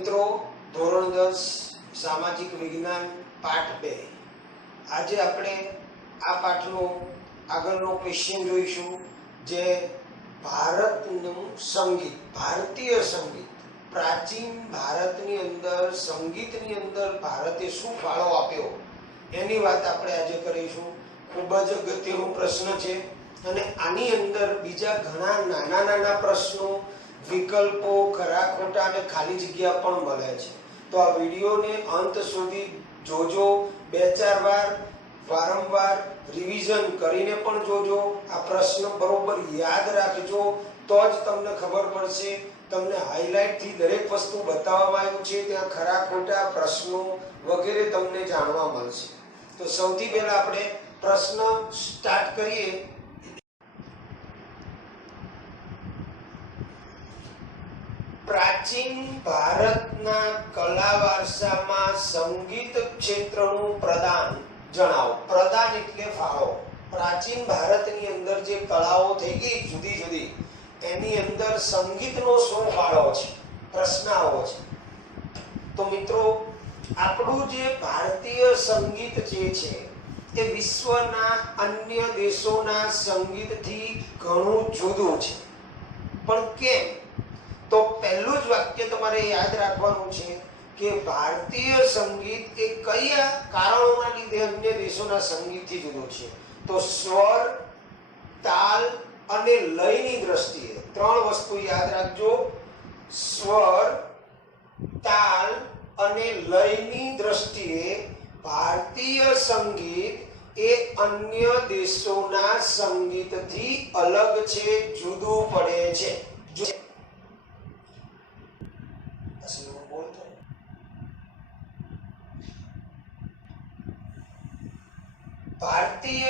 મિત્રો ધોરણ 10 સામાજિક વિજ્ઞાન પાઠ 2 આજે આપણે આ પાઠનો આગળનો ક્વેશ્ચન જોઈશું જે ભારતનું સંગીત ભારતીય સંગીત પ્રાચીન ભારતની અંદર સંગીતની અંદર ભારતે શું ફાળો આપ્યો એની વાત આપણે આજે કરીશું। ખૂબ જ અગત્યનો પ્રશ્ન છે અને આની અંદર બીજા ઘણા નાના નાના પ્રશ્નો વિકલ્પો ખરા ખોટા અને ખાલી જગ્યા પણ મળે છે। તો આ વિડિયોને અંત સુધી જોજો, બે ચાર વાર વારંવાર રિવિઝન કરીને પણ જોજો। આ પ્રશ્ન બરોબર યાદ રાખજો તો જ તમને ખબર પડશે। તમને હાઇલાઇટ થી દરેક વસ્તુ બતાવવામાં આવ્યું છે, ત્યાં ખરા ખોટા પ્રશ્નો વગેરે તમને જાણવા મળશે। તો સૌથી પહેલા આપણે પ્રશ્ન સ્ટાર્ટ કરીએ। प्राचीन भारतना कला वारसामां संगीत क्षेत्रનું प्रदान જણાવો। प्रदान એટલે ફાળો। प्राचीन भारतની અંદર જે કળાઓ થઈ ગઈ જુદી જુદી એની અંદર સંગીતનો શું ફાળો છે, પ્રશ્ન આવો છે। તો મિત્રો આપણું જે ભારતીય સંગીત જે છે એ વિશ્વના અન્ય દેશોના સંગીતથી ઘણું જુદું છે। પણ કેમ? तो पहलू ज वाक्य तमारे याद राखवानुं छे कि भारतीय संगीत ए कया कारणोना लीधे अन्य देशोना संगीतथी जुदुं छे। तो स्वर, ताल अने लयनी दृष्टिए त्रण वस्तु याद राखजो। स्वर, ताल अने लयनी दृष्टिए भारतीय संगीत ए अन्य देशोना संगीतथी अलग छे, जुदुं पड़े छे। भारतीय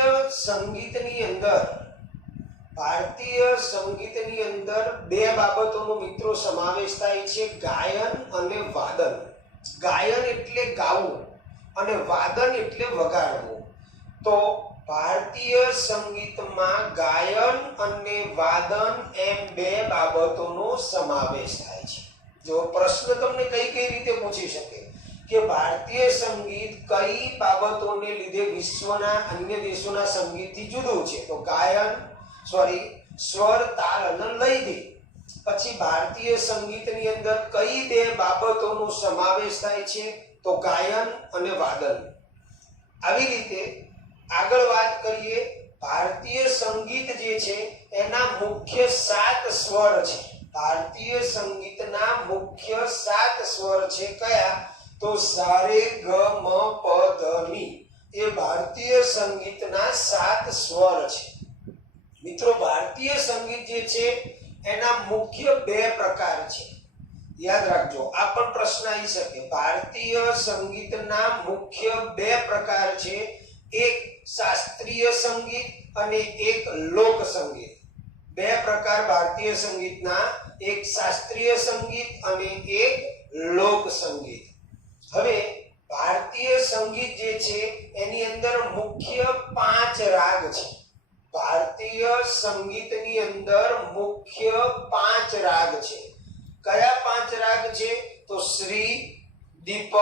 संगीतनी अंदर बे बाबतोनो मित्रों समावेश थाय छे, गायन अने वादन। गायन एटले गावुं अने वादन एटले वगाड़वुं। तो भारतीय संगीतमां गायन अने वादन एम बे बाबतोनो समावेश थाय छे। जो प्रश्न तमने कई रीते पूछी शके कि भारतीय संगीत कई बाबतोने लीधे विश्वना अन्य देशोना संगीतथी जुदुं छे। तो गायन स्वर, ताल अने लयथी। पछी भारतीय संगीतनी अंदर कई बे बाबतोनो समावेश थाय छे, तो गायन अने वादन। आवी रीते आगळ वात करीए। भारतीय संगीत जे छे एना मुख्य 7 स्वर छे। भारतीय संगीतना मुख्य 7 स्वर छे। कया? तो सा रे ग म प ध नि ए भारतीय संगीतना 7 स्वर छे। मित्रों भारतीय संगीत जे छे एना मुख्य 2 प्रकार छे। याद राखजो, आ पण प्रश्न आई सके। भारतीय संगीतना मुख्य 2 प्रकार छे, एक शास्त्रीय संगीत अने एक लोक संगीत। 2 प्रकार भारतीय संगीतना, एक शास्त्रीय संगीत अने एक लोक संगीत। હવે ભારતીય સંગીત જે છે એની અંદર મુખ્ય 5 રાગ છે। ભારતીય સંગીતની અંદર મુખ્ય 5 રાગ છે। કયા 5 રાગ છે? તો શ્રી, દીપક,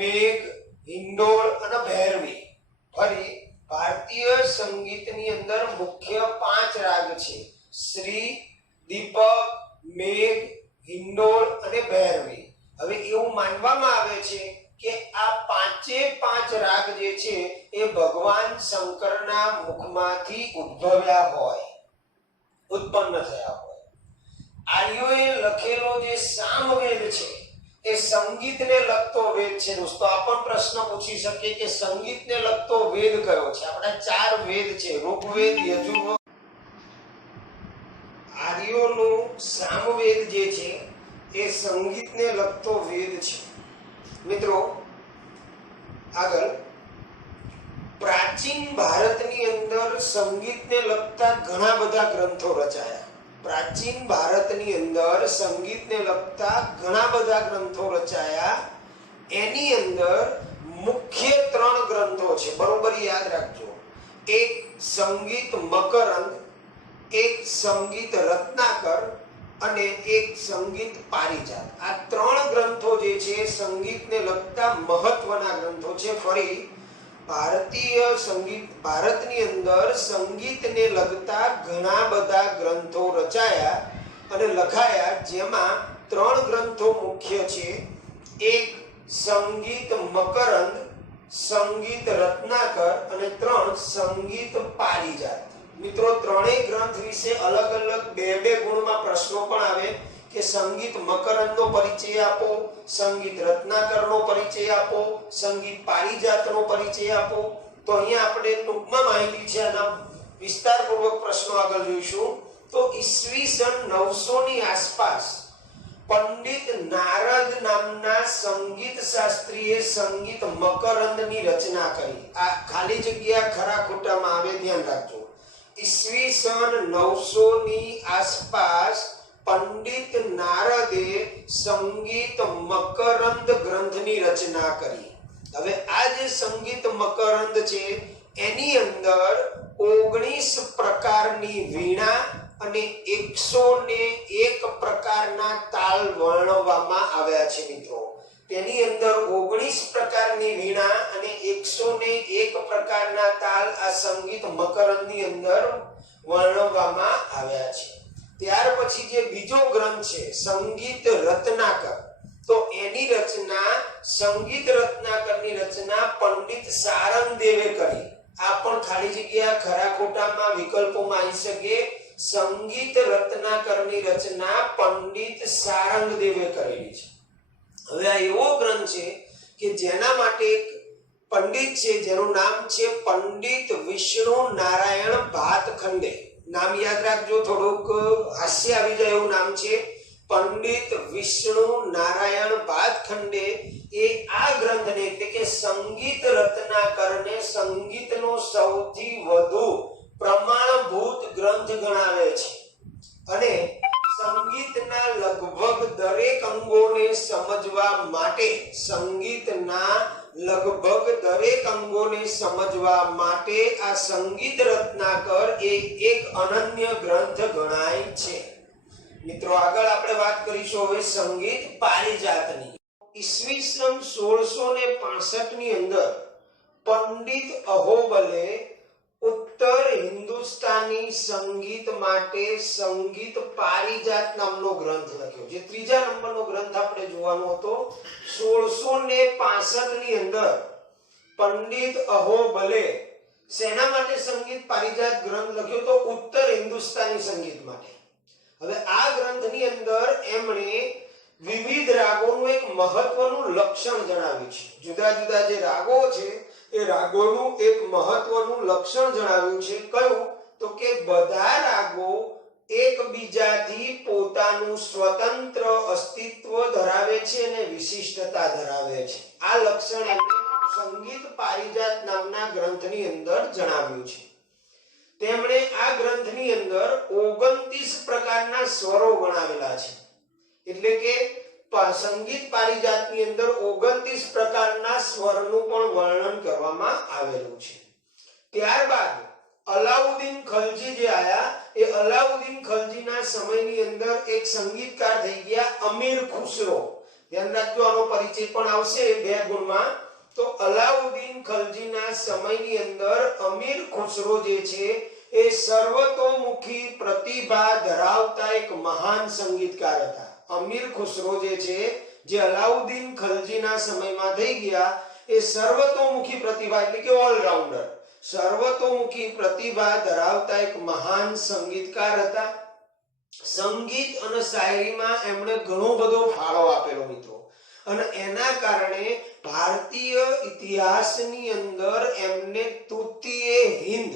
મેઘ, હિંડોળ અને ભૈરવી। ફરી ભારતીય સંગીતની અંદર મુખ્ય 5 રાગ છે। શ્રી, દીપક, મેઘ, હિંડોળ અને ભૈરવી। હવે એવું માનવામાં આવે છે કે આ 5 રાગ જે છે એ ભગવાન શંકરના મુખમાંથી ઉદ્ભવ્યા હોય, ઉત્પન્ન થયા હોય। આર્યોએ લખેલો જે સામવેદ છે એ સંગીતને લગતો વેદ છે। દોસ્તો આ પણ પ્રશ્ન પૂછી શકે કે સંગીતને લગતો વેદ કયો છે? આપણા 4 વેદ છે, ઋગ્વેદ, યજુર્વેદ। આર્યોનો સામવેદ જે છે એ સંગીતને લગતો વેદ છે। મિત્રો આગળ પ્રાચીન ભારતની અંદર સંગીતને લગતા ઘણા બધા ગ્રંથો રચાયા। પ્રાચીન ભારતની અંદર સંગીતને લગતા ઘણા બધા ગ્રંથો રચાયા। એની અંદર મુખ્ય 3 ગ્રંથો છે, બરોબર યાદ રાખજો। એક સંગીત મકરંદ, એક સંગીત રત્નાકર અને એક સંગીત પારિજાત. આ ત્રણ ગ્રંથો જે છે સંગીતને લગતા મહત્વના ગ્રંથો છે. ફરી ભારતીય સંગીત, ભારતની અંદર સંગીતને લગતા ઘણા બધા ગ્રંથો રચાયા અને લખાયા, જેમાં ત્રણ ગ્રંથો મુખ્ય છે. એક સંગીત મકરંદ, સંગીત રત્નાકર અને ત્રણ સંગીત પારિજાત. મિત્રો, ત્રણેય ગ્રંથ વિશે અલગ અલગ બે ગુણમાં પ્રશ્નો પણ આવે કે સંગીત મકરંદનો પરિચય આપો, સંગીત રત્નાકરનો પરિચય આપો, સંગીત પારિજાતનો પરિચય આપો. તો અહીંયા આપણે ટૂંકમાં માહિતી છે, આના વિસ્તારપૂર્વક પ્રશ્નો આગળ જોઈશું. તો ઈસવીસન 900 ની આસપાસ પંડિત નારદ નામના સંગીત શાસ્ત્રીએ સંગીત મકરંદની રચના કરી. આ ખાલી જગ્યા ખરા ખોટામાં આવે, ધ્યાન રાખજો. ઈસવીસન 900 ની આસપાસ પંડિત નારદે સંગીત મકરંદ ગ્રંથની રચના કરી. હવે આ જે સંગીત મકરંદ છે એની અંદર 19 પ્રકારની વીણા અને 101 પ્રકારના તાલ વર્ણવવામાં આવ્યા છે. મિત્રો, તેની અંદર 19 પ્રકારની વીણા અને 101 પ્રકારના તાલ આ સંગીત મકરંદની અંદર વર્ણવવામાં આવ્યા છે. ત્યાર પછી જે બીજો ગ્રંથ છે સંગીત રત્નાકર, તો એની રચના, સંગીત રત્નાકરની રચના પંડિત સારંગદેવે કરી. આ પણ ખાલી જગ્યા ખરા ખોટામાં વિકલ્પોમાં આવી શકે. સંગીત રત્નાકરની રચના પંડિત સારંગદેવે કરેલી છે. હવે આ એવો ગ્રંથ છે કે જેના માટે એક પંડિત છે જેનું નામ છે પંડિત વિષ્ણુ નારાયણ ભાતખંડે. નામ યાદ રાખજો, થોડુંક હાસ્ય આવી જાય એવું નામ છે. પંડિત વિષ્ણુ નારાયણ ભાતખંડે એ આ ગ્રંથને એટલે કે સંગીત રત્નાકરને સંગીતનો સૌથી વધુ પ્રમાણભૂત ગ્રંથ ગણાવે છે અને સંગીતના લગભગ દરેક અંગોને સમજવા માટે, સંગીતના લગભગ દરેક અંગોને સમજવા માટે આ સંગીત રત્નાકર એ એક અનન્ય ગ્રંથ ગણાય છે. મિત્રો, આગળ આપણે વાત કરીશું હવે સંગીત પારિજાતની. ઈસવીસન 1665 ની અંદર પંડિત અહોબલે ઉત્તર હિન્દુસ્તાની સંગીત માટે સંગીત પારિજાત નામનો ગ્રંથ લખ્યો. જે ત્રીજા નંબરનો ગ્રંથ આપણે જોવાનો હતો. 1665 ની અંદર પંડિત અહોબલે શેના માટે સંગીત પારિજાત ગ્રંથ લખ્યો? તો ઉત્તર હિન્દુસ્તાની સંગીત માટે. હવે આ ગ્રંથની અંદર એમણે વિવિધ રાગોનું એક મહત્વનું લક્ષણ જણાવ્યું છે. જુદા જુદા જે રાગો છે એ રાગોનું એક મહત્વનું લક્ષણ જણાવ્યું છે. કયું? તો કે બધા રાગો એકબીજાથી પોતાનું સ્વતંત્ર અસ્તિત્વ ધરાવે છે અને વિશિષ્ટતા ધરાવે છે. આ લક્ષણ એમણે સંગીત પારિજાત નામના ગ્રંથની અંદર જણાવ્યું છે. તેમણે આ ગ્રંથની અંદર 29 પ્રકારના સ્વરો ગણાવેલા છે. એટલે કે સંગીત પારિજાતની અંદર 29 પ્રકારના સ્વરનું પણ વર્ણન કરવામાં આવેલું છે. ત્યારબાદ અલાઉદ્દીન ખલજી જે આયા, એ અલાઉદ્દીન ખલજીના સમયની અંદર એક સંગીતકાર થઈ ગયા અમીર ખુસરો. ધ્યાન રાખજો, આનો પરિચય પણ આવશે 2 ગુણમાં. તો અલાઉદ્દીન ખલજીના સમયની અંદર અમીર ખુસરો જે છે એ સર્વતોમુખી પ્રતિભા ધરાવતા એક મહાન સંગીતકાર હતા. અમીર ખુસરો જે છે, જે અલાઉદ્દીન ખલજીના સમયમાં થઈ ગયા, એ સર્વતોમુખી પ્રતિભા એટલે કે ઓલરાઉન્ડર, સર્વતોમુખી પ્રતિભા ધરાવતા એક મહાન સંગીતકાર હતા. સંગીત અને શાયરીમાં એમણે ઘણો બધો ફાળો આપેલો મિત્રો, અને એના કારણે ભારતીય ઇતિહાસની અંદર એમને તૃતીય હિન્દ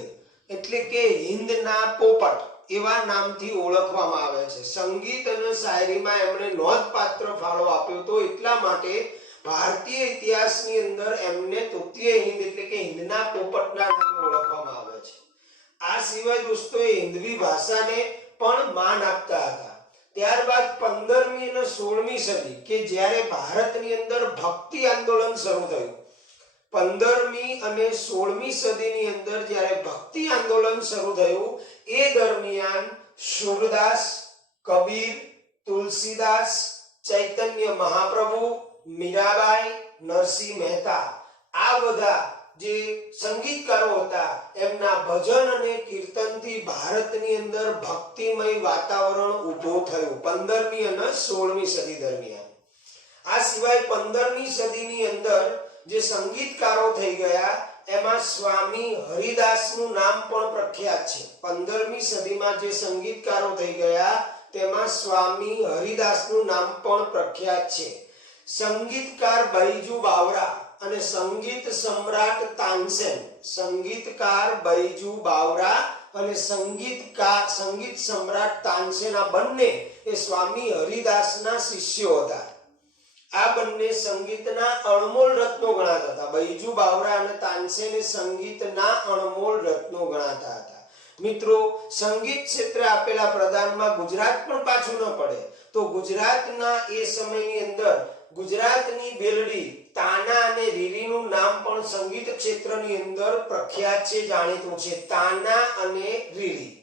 એટલે કે હિન્દના પોપટ એવા નામથી ઓળખવામાં આવે છે. સંગીત અને શાયરીમાં એમણે નોંધપાત્ર ફાળો આપ્યો હતો, એટલા માટે ભારતીય ઇતિહાસની અંદર એમને તૃતીય હિન્દ એટલે કે હિન્દના પોપટના નામે ઓળખવામાં આવે છે. આ સિવાય દોસ્તો એ હિન્દવી ભાષાને પણ માન આપતા હતા. ત્યારબાદ 15મી અને 16મી સદી કે જ્યારે ભારતની અંદર ભક્તિ આંદોલન શરૂ થયું, 15મી અને 16મી સદીની અંદર જ્યારે ભક્તિ આંદોલન શરૂ થયું, એ દરમિયાન સુરદાસ, કબીર, તુલસીદાસ, ચૈતન્ય મહાપ્રભુ, મીરાબાઈ, નરસિંહ મહેતા, આ બધા જે સંગીતકારો હતા એમના ભજન અને કીર્તનથી ભારતની અંદર ભક્તિમય વાતાવરણ ઊભું થયું 15મી અને 16મી સદી દરમિયાન. આ સિવાય 15મી સદીની અંદર જે સંગીતકારો થઈ ગયા એમાં સ્વામી હરિદાસનું નામ પણ પ્રખ્યાત છે. 15મી સદીમાં જે સંગીતકારો થઈ ગયા તેમાં સ્વામી હરિદાસનું નામ પણ પ્રખ્યાત છે. સંગીતકાર બૈજુ બાવરા અને સંગીત સમ્રાટ તાનસેન, સંગીતકાર બૈજુ બાવરા અને સંગીત સમ્રાટ તાનસેન આ બંને એ સ્વામી હરિદાસના શિષ્યો હતા. આ બંને સંગીતના અણમોલ રત્નો ગણાતા હતા. બૈજુ બાવરા અને તાનસેન એ સંગીતના અણમોલ રત્નો ગણાતા હતા. મિત્રો, સંગીત ક્ષેત્રે આપેલા પ્રદાનમાં ગુજરાત પણ પાછું ન પડે તો ગુજરાતના એ સમયની અંદર ગુજરાતની બેલડી તાના અને રીરીનું નામ પણ સંગીત ક્ષેત્રની અંદર પ્રખ્યાત છે, જાણીતું છે. તાના અને રીરી